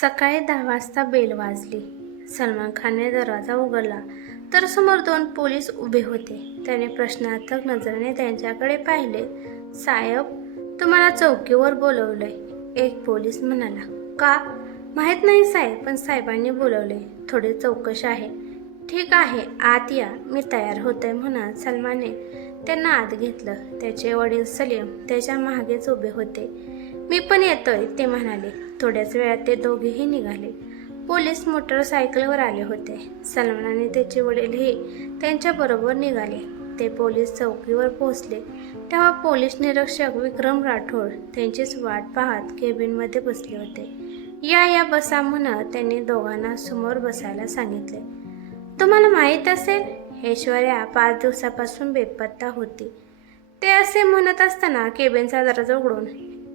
सकाळी दहा वाजता बेल वाजली. सलमान खानने दरवाजा उघडला. तर समोर दोन पोलीस उभे होते. त्याने प्रश्नार्थक नजरेने त्यांच्याकडे पाहिले. साहेब तुम्हाला चौकीवर बोलवलंय. एक पोलीस म्हणाला का? माहीत नाही साहेब पण साहेबांनी बोलवले थोडे चौकशी आहे. ठीक आहे आत या. मी तयार होतोय म्हणा सलमानने. त्यांना आत घेतलं. त्याचे वडील सलीम त्याच्या मागेच उभे होते. मी पण येतोय ते म्हणाले. थोड्याच वेळात ते दोघेही निघाले. पोलीस मोटरसायकलवर आले होते. सलमान आणि त्याचे वडीलही त्यांच्याबरोबर निघाले. ते पोलीस चौकीवर पोहोचले. तेव्हा पोलीस निरीक्षक विक्रम राठोड त्यांचीच वाट पाहत केबिनमध्ये बसले होते. या या बसा म्हणत त्यांनी दोघांना समोर बसायला सांगितले. तुम्हाला माहीत असेल ऐश्वर्या पाच दिवसापासून बेपत्ता होती. ते असे म्हणत असताना केबिनचा दरवाजा उघडून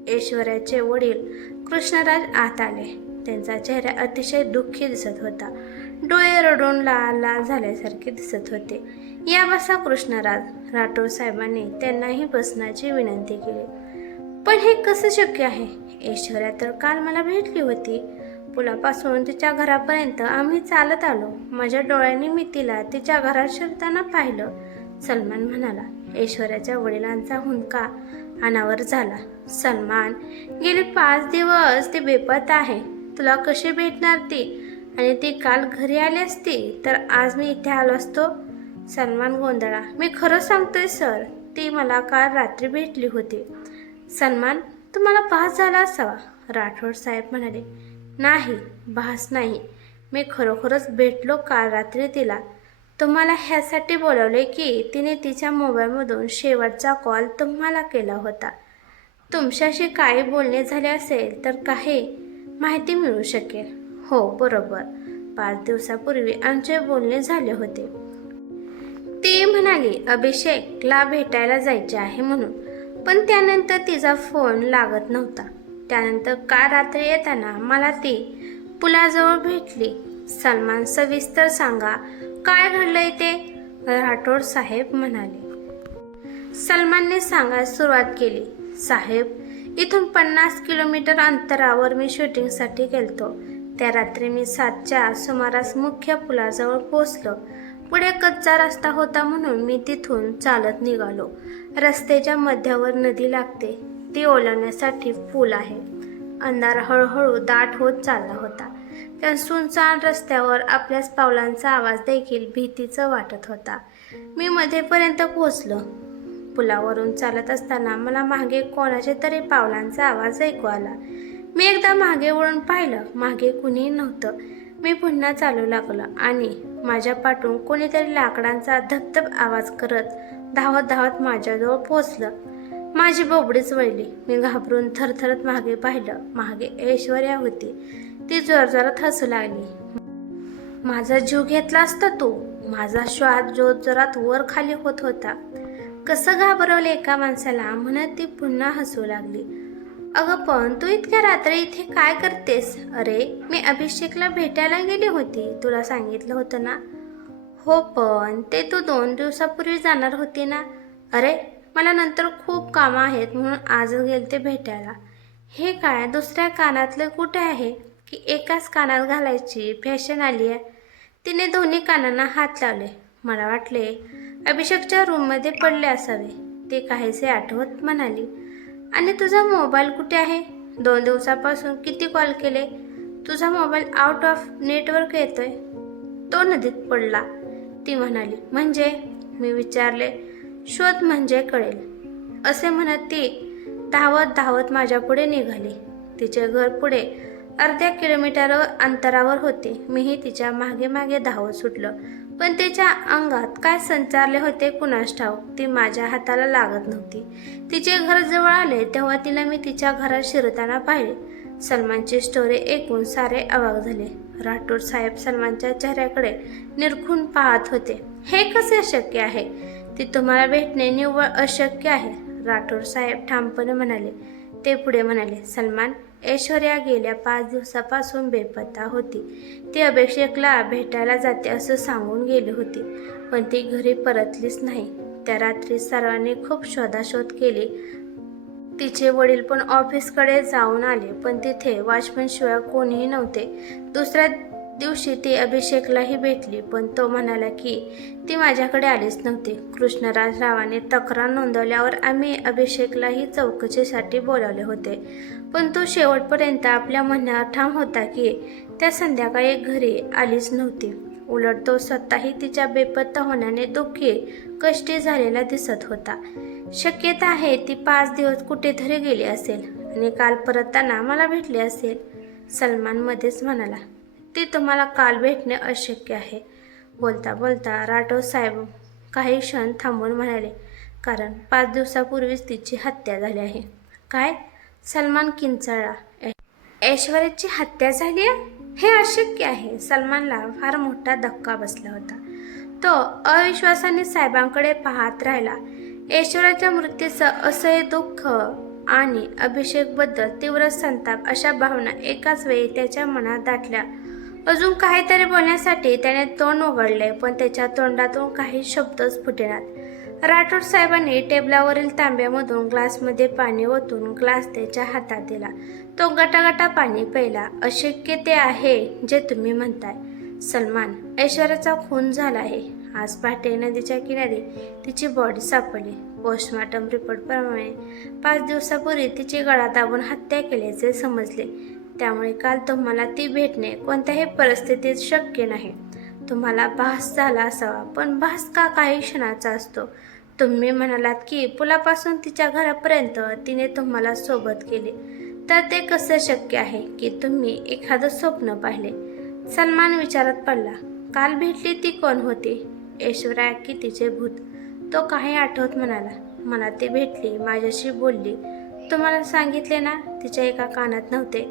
ऐश्वर्याचे वडील कृष्णराज आत आले त्यांचा चेहरा अतिशय दुःखी दिसत होता. डोळे रडून लाल लाल झाल्यासारखे दिसत होते. या बसा कृष्णराज. राठोड साहेबांनी त्यांनाही बसण्याची विनंती केली. पण हे कसं शक्य आहे? ऐश्वर्या तर काल मला भेटली होती. पुलापासून तिच्या घरापर्यंत आम्ही चालत आलो. माझ्या डोळ्यांनी मी तिला तिच्या घरात शिरताना पाहिलं. सलमान म्हणाला ऐश्वर्याच्या वडिलांचा हुंदका अनावर झाला. सलमान गेले पाच दिवस ते बेपत आहे. तुला कशी भेटणार ती? आणि ती काल घरी आली असती तर आज मी इथे आलो असतो? सलमान गोंधळा मी खरं सांगतोय सर ती मला काल रात्री भेटली होती. सन्मान तुम्हाला पास झाला असावा? राठोड साहेब म्हणाले. नाही भास नाही. मी खरोखरच भेटलो काल रात्री तिला. तुम्हाला ह्यासाठी बोलवले की तिने तिच्या मोबाईलमधून शेवटचा कॉल तुम्हाला केला होता. तुमच्याशी काही बोलणे झाले असेल तर काही माहिती मिळू शकेल. हो बरोबर. पाच दिवसापूर्वी आमचे बोलणे झाले होते. ती म्हणाली अभिषेकला भेटायला जायचे आहे म्हणून. पण त्यानंतर तिचा फोन लागत नव्हता. त्यानंतर काल रात्री येताना मला ती पुलाजवळ भेटली? सलमान सविस्तर सांगा काय घडलंय ते? राठोड साहेब म्हणाले. सलमानने सांगायला सुरुवात केली. साहेब इथून पन्नास किलोमीटर अंतरावर मी शूटिंगसाठी गेलतो. त्या रात्री मी सातच्या सुमारास मुख्य पुलाजवळ पोचलो पुढे कच्चा रस्ता होता म्हणून मी तिथून चालत निघालो. रस्त्याच्या मध्यावर नदी लागते. ती ओलांडण्यासाठी पूल आहे. अंधार हळूहळू दाट होत चालला होता. त्या सुनसान रस्त्यावर आपल्याच पावलांचा आवाज देखील भीतीचं वाटत होता. मी मध्येपर्यंत पोहोचलो. पुलावरून चालत असताना मला मागे कोणाच्या तरी पावलांचा आवाज ऐकू आला. मी एकदा मागे वळून पाहिलं मागे कुणीही नव्हतं. मी पुन्हा चालू लागलं आणि माझ्या पाठून कोणीतरी लाकडांचा धबधब आवाज करत धावत धावत माझ्याजवळ पोचलं माझी बोबडीच वळली. मी घाबरून थरथरत मागे पाहिलं. मागे ऐश्वर्या होती. ती जोरजोरात हसू लागली. माझा जीव घेतला असता तू. माझा श्वास जोरजोरात वर खाली होत होता. कसं घाबरवलं एका माणसाला? म्हणत ती पुन्हा हसू लागली. अगं पण तू इतक्या रात्री इथे काय करतेस? अरे मी अभिषेकला भेटायला गेली होती. तुला सांगितलं होतं ना? हो पण ते तू दोन दिवसापूर्वी जाणार होती ना? अरे मला नंतर खूप कामं आहेत म्हणून आजच गेले ते भेटायला. हे काय दुसऱ्या कानातलं कुठे आहे? की एकाच कानात घालायची फॅशन आली आहे. तिने दोन्ही कानांना हात लावले. मला वाटले अभिषेकच्या रूममध्ये पडले असावे. ते काहीसे आठवत म्हणाली आणि तुझा मोबाईल कुठे आहे? दोन दिवसापासून किती कॉल केले? तुझा मोबाईल आउट ऑफ नेटवर्क येतोय. तो नदीत पडला. ती म्हणाली म्हणजे? मी विचारले शोध म्हणजे कळेल. असे म्हणत ती धावत धावत माझ्यापुढे निघाली. तिचे घर पुढे अर्ध्या किलोमीटर अंतरावर होते. मीही तिच्यामागे मागे धावत सुटलं. पण तिच्या अंगात काय संचारले होते कुणास ठाऊक? ती माझ्या हाताला लागत नव्हती. तिचे घर जवळ आले तेव्हा तिला मी तिच्या घरात शिरताना पाहिले. सलमानची स्टोरी ऐकून सारे अवाक झाले. राठोड साहेब सलमानच्या चेहऱ्याकडे निरखून पाहत होते. हे कसे शक्य आहे? ती तुम्हाला भेटणे निव्वळ अशक्य आहे? राठोड साहेब ठामपणे म्हणाले. ते पुढे म्हणाले सलमान ऐश्वर्या गेल्या पाच दिवसापासून बेपत्ता होती. ती अभिषेकला भेटायला जाते असं सांगून गेली होती पण ती घरी परतलीच नाही. त्या रात्री सर्वांनी खूप शोधाशोध केली. तिचे वडील पण ऑफिसकडे जाऊन आले पण तिथे वॉचमन शिवाय कोणीही नव्हते. दुसऱ्या दिवशी ती अभिषेकलाही भेटली पण तो म्हणाला की ती माझ्याकडे आलीच नव्हती. कृष्णराज रावाने तक्रार नोंदवल्यावर आम्ही अभिषेकलाही चौकशीसाठी बोलावले होते. पण तो शेवटपर्यंत आपल्या म्हणण्यावर ठाम होता की त्या संध्याकाळी घरी आलीच नव्हती. उलट तो स्वतःही तिच्या बेपत्ता होण्याने दुःखी कष्टी झालेला दिसत होता. शक्यता आहे ती पाच दिवस कुठेतरी गेली असेल आणि काल परतताना मला भेटली असेल सलमान मध्येच म्हणाला. ती तुम्हाला काल भेटणे अशक्य आहे बोलता बोलता राठोड साहेब काही क्षण थांबून म्हणाले. कारण पाच दिवसापूर्वीच तिची हत्या झाली आहे. काय? सलमान किंचाळा. "ऐ- ऐश्वर्याची हत्या झाली आहे? हे अशक्य आहे. सलमानला फार मोठा धक्का बसला होता. तो अविश्वासाने साहेबांकडे पाहत राहिला. ऐश्वर्याच्या मृत्यूचं असह्य दुःख आणि अभिषेकबद्दल तीव्र संताप अशा भावना एकाच वेळी त्याच्या मनात दाटल्या. अजून काहीतरी बोलण्यासाठी त्याने तोंड उघडले पण त्याच्या तोंडातून काही शब्दच फुटेनात. राठोड साहेबांनी टेबलावरील तांब्यामधून ग्लासमध्ये पाणी ओतून ग्लास त्याच्या हातात दिला. तो गटागटा पाणी प्यायला अशक्य ते आहे जे तुम्ही म्हणताय. सलमान ऐश्वर्याचा खून झाला आहे. आज पहाटे नदीच्या किनारी तिची बॉडी सापडली. पोस्टमार्टम रिपोर्टप्रमाणे पाच दिवसापूर्वी तिची गळा दाबून हत्या केल्याचे समजले. त्यामुळे काल तुम्हाला ती भेटणे कोणत्याही परिस्थितीत शक्य नाही. तुम्हाला भास झाला असावा पण भास का काही क्षणाचा असतो? तुम्ही म्हणालात की पुलापासून तिच्या घरापर्यंत तिने तुम्हाला सोबत केले. तर ते कसं शक्य आहे की तुम्ही एखादं स्वप्न पाहिले? सलमान विचारात पडला काल भेटली ती कोण होती? ऐश्वर्या की तिचे भूत. तो काही आठवत म्हणाला मला ती भेटली माझ्याशी बोलली. तुम्हाला सांगितले ना तिच्या एका कानात नव्हते.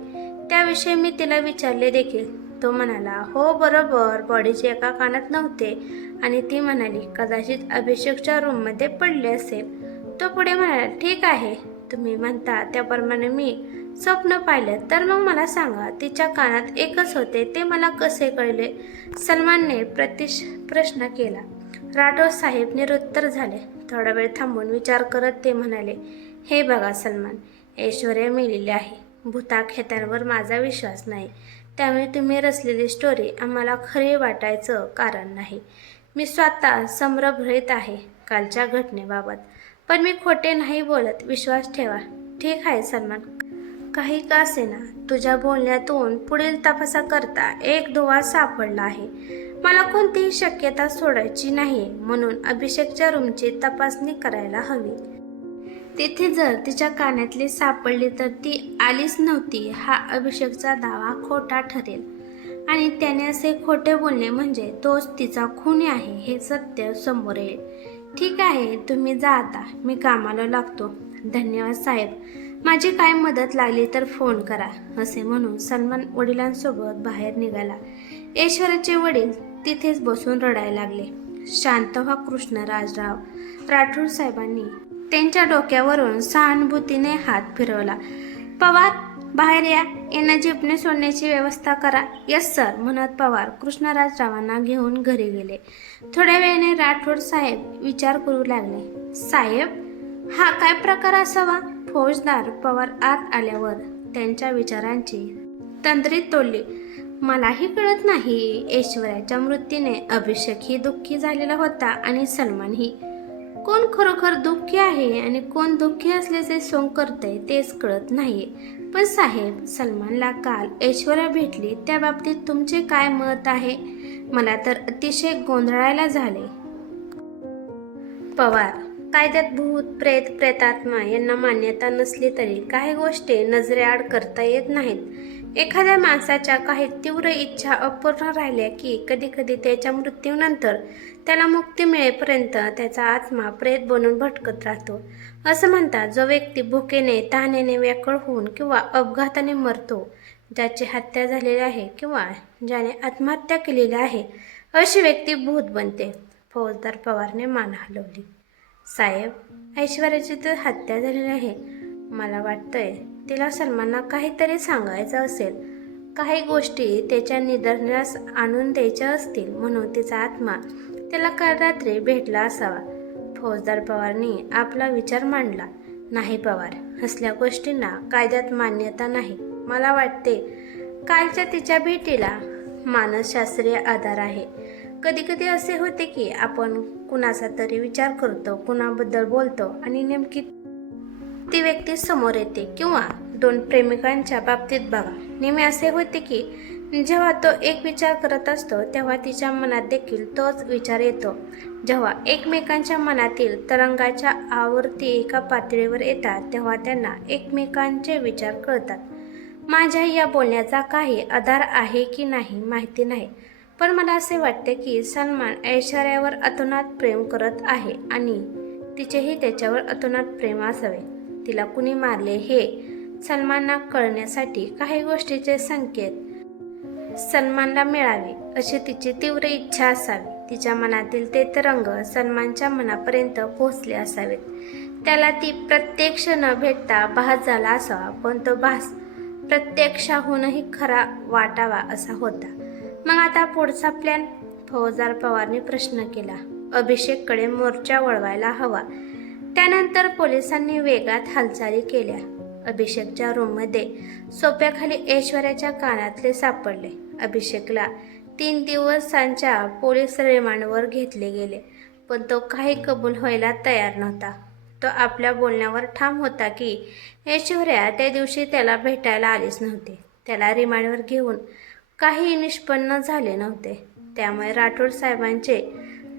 त्याविषयी मी तिला विचारले देखील. तो म्हणाला हो बरोबर बॉडीचे एका कानात नव्हते. आणि ती म्हणाली कदाचित अभिषेकच्या रूममध्ये पडले असेल. तो पुढे म्हणाला ठीक आहे. तुम्ही म्हणता त्याप्रमाणे मी स्वप्न पाहिलं. तर मग मला सांगा तिच्या कानात एकच होते ते मला कसे कळले? सलमानने प्रतिश प्रश्न केला. राठोड साहेब निरुत्तर झाले. थोडा वेळ थांबून विचार करत ते म्हणाले हे बघा सलमान ऐश्वर्या मेलेली आहे. भूताखेत्यांवर माझा विश्वास नाही. त्यामुळे तुम्ही रचलेली स्टोरी आम्हाला खरी वाटायचं कारण नाही. मी स्वतः संभ्रमित आहे कालच्या घटनेबाबत. पण मी खोटे नाही बोलत विश्वास ठेवा. ठीक आहे सलमान काही का असेना? तुझ्या बोलण्यातून पुढील तपासाकरता एक दुवा सापडला आहे. मला कोणतीही शक्यता सोडायची नाही म्हणून अभिषेकच्या रूमची तपासणी करायला हवी. तिथे जर तिच्या कानातली सापडली तर ती आलीच नव्हती हा अभिषेकचा दावा खोटा ठरेल. आणि त्याने असे खोटे बोलणे म्हणजे तोच तिचा खुनी आहे हे सत्य समोर येईल. ठीक आहे तुम्ही जा आता. मी कामाला लागतो. धन्यवाद साहेब. माझी काय मदत लागली तर फोन करा असे म्हणून सलमान वडिलांसोबत बाहेर निघाला. ऐश्वर्याचे वडील तिथेच बसून रडायला लागले. शांत व्हा कृष्णराजराव राठोड साहेबांनी त्यांच्या डोक्यावरून सहानुभूतीने हात फिरवला. पवार बाहेर या. यांना जीपने सोडण्याची व्यवस्था करा. यस सर म्हणत पवार कृष्णराजरावांना घेऊन घरी गेले. थोड्या वेळाने राठोड साहेब विचार करू लागले. साहेब हा काय प्रकार असावा? फौजदार पवार आत आल्यावर त्यांच्या विचारांची तंत्रीत तोडली. मलाही कळत नाही ऐश्वर्याच्या मृत्यूने अभिषेकही दुःखी झालेला होता आणि सलमानही. कोण खरोखर दुःखी आहे आणि कोण दुःखी असल्याचे सोंग करते तेच कळत नाही पण साहेब सलमानला काल ऐश्वर्या भेटली त्या बाबतीत तुमचे काय मत आहे? मला तर अतिशय गोंधळायला झाले. पवार कायद्यात भूत प्रेत प्रेतात्मा यांना मान्यता नसली तरी काही गोष्टी नजरेआड करता येत नाहीत. एखाद्या माणसाच्या काही तीव्र इच्छा अपूर्ण राहिल्या की कधी कधी त्याच्या मृत्यूनंतर त्याला मुक्ती मिळेपर्यंत त्याचा आत्मा प्रेत बनून भटकत राहतो. असं म्हणतात जो व्यक्ती भुकेने तहानेने व्याकळ होऊन किंवा अपघाताने मरतो ज्याची हत्या झालेली आहे किंवा ज्याने आत्महत्या केलेली आहे अशी व्यक्ती भूत बनते. फौजदार पवारने मान हलवली. साहेब ऐश्वर्याची तर हत्या झालेली आहे. मला वाटतंय तिला सलमानला काहीतरी सांगायचं असेल. काही गोष्टी त्याच्या निदर्शनास आणून द्यायच्या असतील म्हणून तिचा आत्मा त्याला काल रात्री भेटला असावा. फौजदार पवारनी आपला विचार मांडला. नाही पवार असल्या गोष्टींना कायद्यात मान्यता नाही. मला वाटते कालच्या तिच्या भेटीला मानसशास्त्रीय आधार आहे. कधी कधी असे होते की आपण कुणाचा तरी विचार करतो कुणाबद्दल बोलतो आणि नेमकी ती व्यक्ती समोर येते किंवा दोन प्रेमिकांच्या बाबतीत बघा. नेहमी असे होते की जेव्हा तो एक विचार करत असतो तेव्हा तिच्या मनात देखील तोच विचार येतो. जेव्हा एकमेकांच्या मनातील तरंगाच्या आवर्ती एका पातळीवर येतात तेव्हा त्यांना एकमेकांचे विचार कळतात. माझ्या या बोलण्याचा काही आधार आहे की नाही माहिती नाही पण मला असे वाटते की सलमान ऐश्वर्यावर अतोनात प्रेम करत आहे आणि तिचेही त्याच्यावर अतोनात प्रेम असावे. तिला कुणी मारले हे सलमानला कळण्यासाठी काही गोष्टीचे संकेत. सलमानला मिळावे अशी तिची तीव्र इच्छा असावी. तिच्या मनातील ते तरंग सलमानच्या मनापर्यंत पोहोचले असावेत. त्याला ती प्रत्यक्ष न भेटता भास झाला असावा पण तो भास प्रत्यक्षाहूनही खरा वाटावा असा होता. मग आता पुढचा प्लॅन फौजदार पवारने प्रश्न केला. अभिषेककडे मोर्चा वळवायला हवा. त्यानंतर पोलिसांनी वेगात हालचाली केल्या. अभिषेकच्या रूममध्ये सोप्याखाली ऐश्वर्याच्या कानातले सापडले. अभिषेकला तीन दिवसांच्या पोलीस रिमांडवर घेतले गेले पण तो काही कबूल व्हायला तयार नव्हता. तो आपल्या बोलण्यावर ठाम होता की ऐश्वर्या त्या दिवशी त्याला भेटायला आलीच नव्हती. त्याला रिमांडवर घेऊन काही निष्पन्न झाले नव्हते. त्यामुळे राठोड साहेबांचे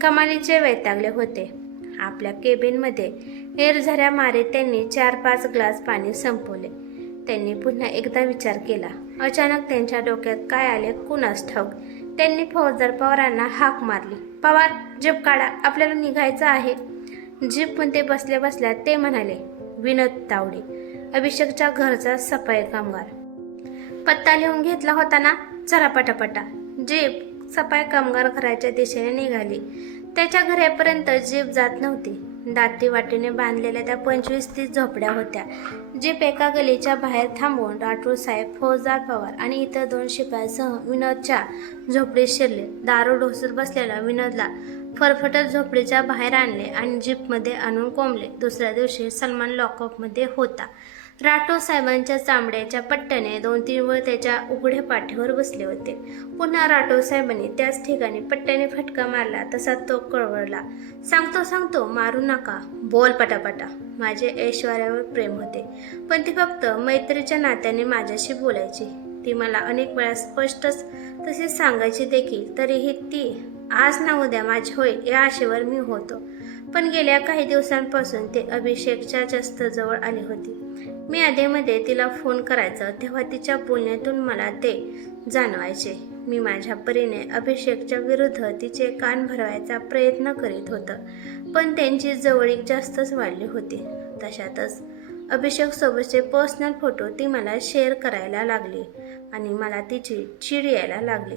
कमालीचे वैतागले होते. आपल्या केबिनमध्ये एरझऱ्या मारे त्यांनी चार पाच ग्लास पाणी संपवले. त्यांनी पुन्हा एकदा विचार केला. अचानक त्यांच्या डोक्यात काय आले? कुणास ठाऊक? त्यांनी फौजदार पवारांना हाक मारली. पवार जीप काढा. आपल्याला निघायचं आहे. जीपमध्ये बसल्या बसल्या ते म्हणाले विनोद तावडे अभिषेकच्या घरचा सफाई कामगार. पत्ता लिहून घेतला होता ना? चला पटापटा. जीप सफाई कामगार घराच्या दिशेने निघाली. त्याच्या घरापर्यंत जीप जात नव्हती. दाती वाटेने बांधलेल्या त्या पंचवीस तीस झोपड्या होत्या जीप एका गलीच्या बाहेर थांबवून राठोड साहेब फौजदार पवार आणि इतर दोन शिपायासह विनोदच्या झोपडीत शिरले. दारू ढोसून बसलेला विनोदला फरफटत झोपडीच्या बाहेर आणले आणि जीपमध्ये आणून कोंबले. दुसऱ्या दिवशी सलमान लॉकअपमध्ये होता. राठोड साहेबांच्या चांबड्याच्या पट्ट्याने दोन तीन वेळ त्याच्या उघड्या पाठीवर बसले होते. पुन्हा राठोड साहेबांनी त्याच ठिकाणी पट्ट्याने फटका मारला तसा तो कळवळला. सांगतो सांगतो मारू नका. बोल पटापटा. माझे ऐश्वर्यावर प्रेम होते. पण ती फक्त मैत्रीच्या नात्याने माझ्याशी बोलायची. ती मला अनेक वेळा स्पष्टच तसेच सांगायची देखील तरीही ती आज ना उद्या माझी होईल या आशेवर मी होतो. पण गेल्या काही दिवसांपासून ते अभिषेकच्या जास्त जवळ आली होती. मी आधेमध्ये तिला फोन करायचा तेव्हा तिच्या बोलण्यातून मला ते जाणवायचे. मी माझ्या परीने अभिषेकच्या विरुद्ध तिचे कान भरवायचा प्रयत्न करीत होतं पण त्यांची जवळीक जास्तच वाढली होती. तशातच अभिषेक सोबतचे पर्सनल फोटो ती मला शेअर करायला लागली आणि मला तिची चीड यायला लागली.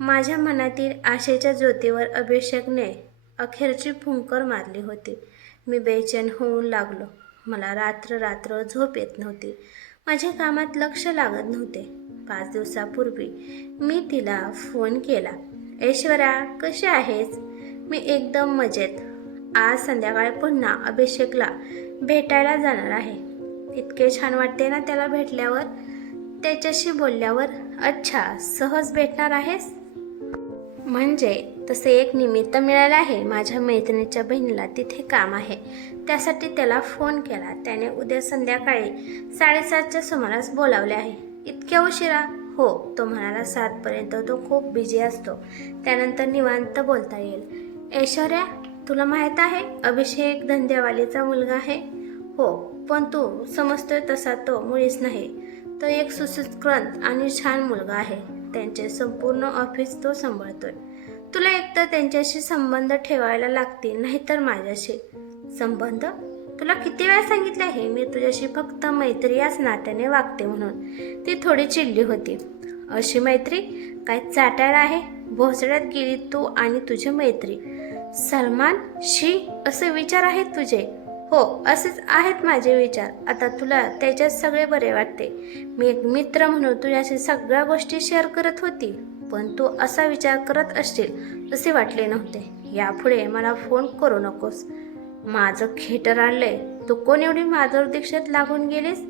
माझ्या मनातील आशेच्या ज्योतीवर अभिषेकने अखेरची फुंकर मारली होती. मी बेचैन होऊन लागलो. मला रात्र रात्र झोप येत नव्हती. माझ्या कामात लक्ष लागत नव्हते. पाच दिवसापूर्वी मी तिला फोन केला. ऐश्वर्या कशी आहेस? मी एकदम मजेत. आज संध्याकाळी पुन्हा अभिषेकला भेटायला जाणार आहे. इतके छान वाटते ना त्याला भेटल्यावर? त्याच्याशी बोलल्यावर अच्छा सहज भेटणार आहेस? म्हणजे तसे एक निमित्त मिळालं आहे. माझ्या मैत्रिणीच्या बहिणीला तिथे काम आहे. त्यासाठी त्याला फोन केला. त्याने उद्या संध्याकाळी साडेसातच्या सुमारास बोलावले आहे. इतक्या उशिरा? हो तो म्हणाला. सातपर्यंत तो खूप बिझी असतो. त्यानंतर निवांत बोलता येईल. ऐश्वर्या तुला माहीत आहे अभिषेक धंदेवालीचा मुलगा आहे? हो पण तू समजतोय तसा तो मुळीच नाही. तो एक सुसंस्कृत आणि छान मुलगा आहे. त्यांचे संपूर्ण ऑफिस तो सांभाळतोय. तुला एकतर त्यांच्याशी संबंध ठेवायला लागतील नाहीतर माझ्याशी. संबंध? तुला किती वेळा सांगितले आहे मी तुझ्याशी फक्त मैत्री याच नात्याने वागते म्हणून. ती थोडी चिडली होती. अशी मैत्री? काय चाटायला आहे? भोसड्यात गेली तू आणि तुझी मैत्री. सलमान शी असे विचार आहेत तुझे? हो असेच आहेत माझे विचार. आता तुला त्याच्यात सगळे बरे वाटते. मी एक मित्र म्हणून तुझ्याशी सगळ्या गोष्टी शेअर करत होती. पण तू असा विचार करत असशील असे वाटले नव्हते. यापुढे मला फोन करू नकोस. माझं खेटर आणलंय. तू कोण एवढी माधुर दीक्षेत लागून गेलीस?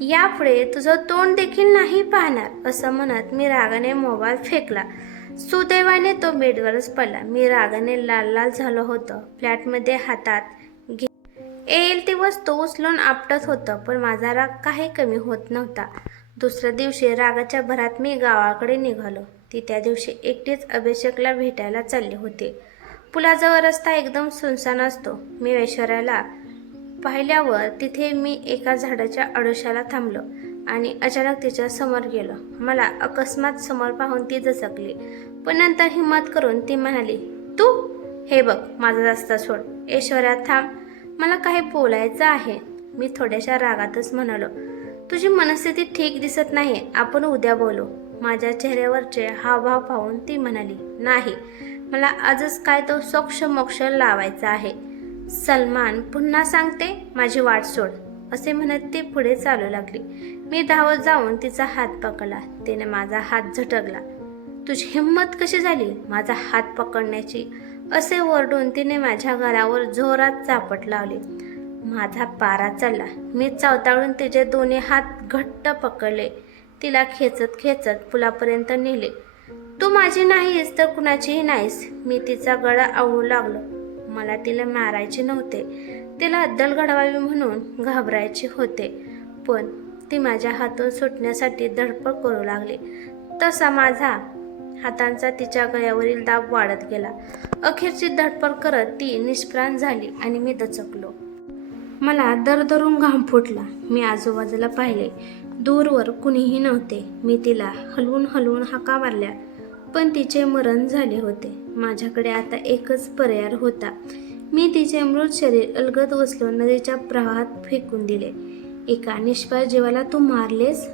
यापुढे तुझं तोंड देखील नाही पाहणार असं म्हणत मी रागाने मोबाईल फेकला. सुदैवाने तो बेडवरच पडला. मी रागाने लाल लाल झालो होतं. फ्लॅटमध्ये हातात घे येईल ती वस्तू उचलून आपटत होतं पण माझा राग काही कमी होत नव्हता. दुसऱ्या दिवशी रागाच्या भरात मी गावाकडे निघालो. ती त्या दिवशी एकटीच अभिषेकला भेटायला चालली होती. पुलाजवळ रस्ता एकदम सुनसान असतो. मी ऐश्वर्याला पाहिल्यावर तिथे मी एका झाडाच्या अडोशाला थांबलो आणि अचानक तिच्या समोर गेलो. मला अकस्मात समोर पाहून ती दचकली पण नंतर हिंमत करून ती म्हणाली तू? हे बघ माझा रस्ता सोड. ऐश्वर्या थांब. मला काही बोलायचं आहे. मी थोड्याशा रागातच म्हणालो तुझी मनस्थिती ठीक दिसत नाही आपण उद्या बोलू. माझ्या चेहऱ्यावरचे हावभाव पाहून ती म्हणाली नाही मला आजच काय तो सोक्ष मोक्ष लावायचा आहे. सलमान पुन्हा सांगते माझी वाट सोड असे म्हणत ती पुढे चालू लागली. मी धावत जाऊन तिचा हात पकडला. तिने माझा हात झटकला. तुझी हिंमत कशी झाली? माझा हात पकडण्याची? असे ओरडून तिने माझ्या घरावर जोरात चापट लावली. माझा पारा चालला मी चावताळून तिचे दोन्ही हात घट्ट पकडले. तिला खेचत खेचत पुलापर्यंत नेले. तू माझी नाहीस तर कुणाचीही नाहीस. मी तिचा गळा आवळू लागलो. मला तिला मारायचे नव्हते. तिला अद्दल घडवावी म्हणून घाबरायचे होते. पण ती माझ्या हातून सुटण्यासाठी धडपड करू लागली. तसा माझा हातांचा तिच्या गळ्यावरील दाब वाढत गेला. अखेरची धडपड करत ती निष्प्राण झाली आणि मी दचकलो. मला दरदरून घाम फुटला. मी आजूबाजूला पाहिले. दूरवर कुणीही नव्हते. मी तिला हलवून हलवून हाका मारल्या. पण तिचे मरण झाले होते. माझ्याकडे आता एकच पर्याय होता. मी तिचे मृत शरीर अलगद उचलून नदीच्या प्रवाहात फेकून दिले. एका निष्पाळ जीवाला तू मारलेस?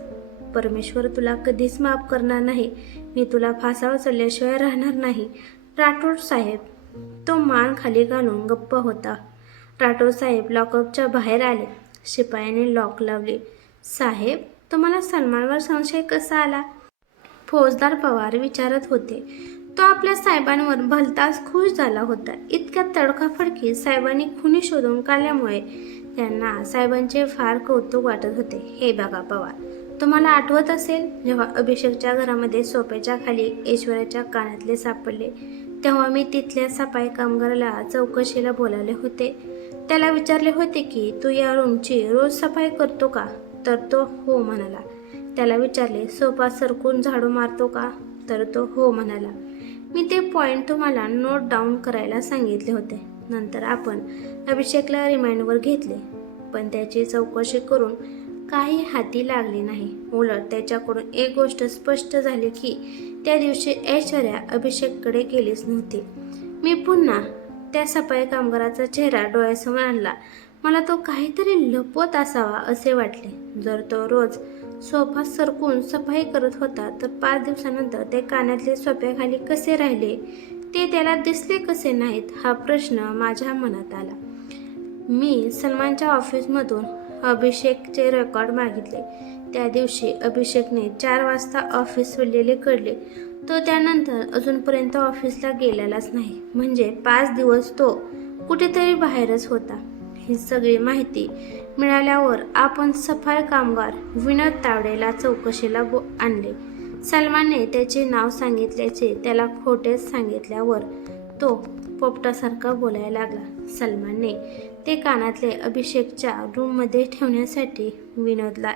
परमेश्वर तुला कधीच माफ करणार नाही. मी तुला फासावर चढल्याशिवाय राहणार नाही. राठोड साहेब तो मान खाली घालून गप्प होता. साहेब लॉकअपच्या बाहेर आले. शिपायाने लॉक लावले. साहेब तुम्हाला सलमानवर संशय कसा आला? फौजदार पवार विचारत होते. तो आपल्या साहेबांवर भलताच खुश झाला होता. इतक्या तडकाफडकी साहेबांनी खुनी शोधून काढल्यामुळे त्यांना साहेबांचे फार कौतुक वाटत होते. हे बघा पवार तुम्हाला आठवत असेल जेव्हा अभिषेकच्या घरामध्ये सोप्याच्या खाली ऐश्वर्याच्या कानातले सापडले तेव्हा मी तिथल्या सफाई कामगाराला चौकशीला बोलावले होते. त्याला विचारले होते की तू या रूमची रोज सफाई करतो का? तर तो हो म्हणाला. त्याला विचारले सोफा सरकून झाडू मारतो का? तर तो हो म्हणाला. मी ते पॉईंट तुम्हाला नोट डाऊन करायला सांगितले होते. नंतर आपण अभिषेकला रिमाइंडवर घेतले. पण त्याची चौकशी करून काही हाती लागली नाही. उलट त्याच्याकडून एक गोष्ट स्पष्ट झाली की त्या दिवशी ऐश्वर्या अभिषेककडे गेलीच नव्हती. मी पुन्हा त्या सफाई कामगाराचा चेहरा डोळ्यासमोर आणला. मला तो काहीतरी लपवत असावा असे वाटले. जर तो रोज सोफा सरकून सफाई करत होता तर पाच दिवसानंतर ते कानातले सोप्याखाली कसे राहिले ते त्याला दिसले कसे नाहीत हा प्रश्न माझ्या मनात आला. मी सलमानच्या ऑफिसमधून अभिषेकचे रेकॉर्ड मागितले. त्या दिवशी अभिषेकने चार वाजता ऑफिस सोडलेले कळले तो त्यानंतर अजूनपर्यंत ऑफिसला गेलेलाच नाही. म्हणजे पाच दिवस तो कुठेतरी बाहेरच होता. ही सगळी माहिती मिळाल्यावर आपण सफाई कामगार विनोद तावडेला चौकशीला बो आणले. सलमानने त्याचे नाव सांगितल्याचे त्याला खोटेच सांगितल्यावर तो पोपटासारखा बोलायला लागला. सलमानने ते कानातले अभिषेकच्या रूममध्ये ठेवण्यासाठी विनोदला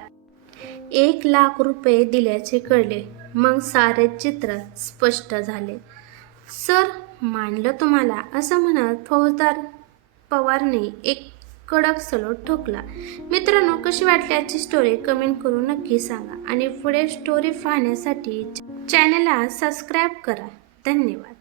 एक लाख रुपये दिल्याचे कळले. मग सारे चित्र स्पष्ट झाले. सर मानलं तुम्हाला असं म्हणत फौजदार पवारने एक कडक सलोट ठोकला. मित्रांनो कशी वाटली आजची स्टोरी कमेंट करून नक्की सांगा आणि पुढे स्टोरी पाहण्यासाठी चॅनलला सबस्क्राईब करा. धन्यवाद.